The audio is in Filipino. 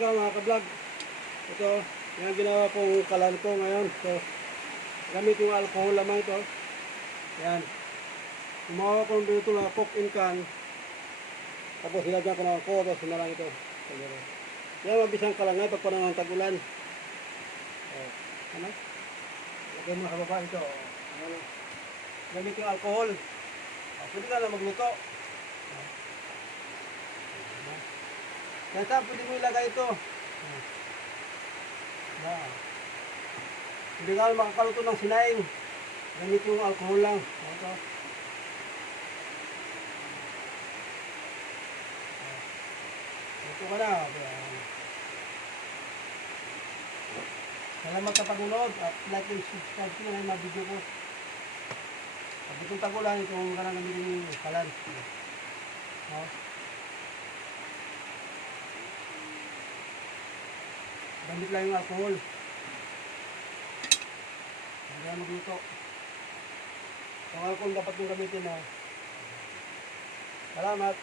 umaga mga ka-vlog. Ito, yung ginawa kong kalan ko ngayon. So, gamit yung alcohol lamang ito. Yan. Gumawa ko dito na coke in can. Tapos hilagyan ko ng ko, tapos sinalang ito. Yan, mabisang kalan ngayon pag panahon ng tag-ulan. Ano? Lagyan mo sa baba ito. Ano? Gamit yung alcohol. Pwede ka na magluto. Yan saan, pwede mo ilagay ito. Hindi ka makakaluto ng sinaing. Gamit yung alcohol lang. Ito. Ito ka na. Salamat sa pag-unod at like and subscribe ko na yung mga video ko. Pag itong tagulan, itong kanang gamitin yung kalan. Gamit lang yung alcohol. Hindi na magluto. Yung alcohol dapat yung gamitin. Salamat.